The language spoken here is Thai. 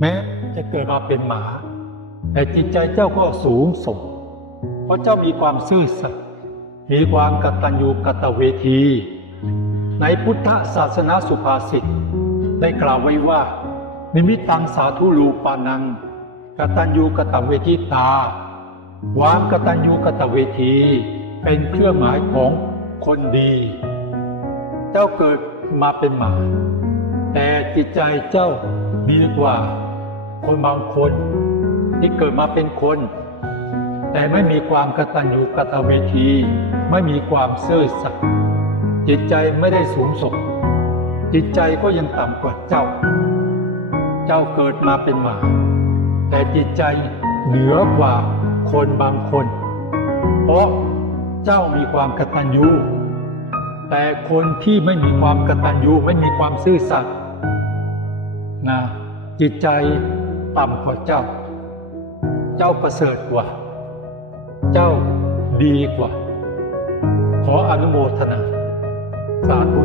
แม้จะเกิดมาเป็นหมาแต่จิตใจเจ้าก็สูงส่งเพราะเจ้ามีความซื่อสัตย์มีความกตัญญูกตเวทีในพุทธศาสนาสุภาษิตได้กล่าวไว้ว่านิมิตตังสาธุรูปานังกตัญญูกตเวทิตาความกตัญญูกตเวทีเป็นเครื่องหมายของคนดีเจ้าเกิดมาเป็นหมาแต่จิตใจเจ้าดีกว่าคนบางคนที่เกิดมาเป็นคนแต่ไม่มีความกตัญญูกตเวทีไม่มีความซื่อสัตย์จิตใจไม่ได้สูงส่งจิตใจก็ยังต่ำกว่าเจ้าเกิดมาเป็นหมาแต่จิตใจเหนือกว่าคนบางคนเพราะเจ้ามีความกตัญญูแต่คนที่ไม่มีความกตัญญูไม่มีความซื่อสัตย์นะจิตใจต่ำกว่าเจ้าประเสริฐกว่าเจ้าดีกว่าขออนุโมทนาสาธุ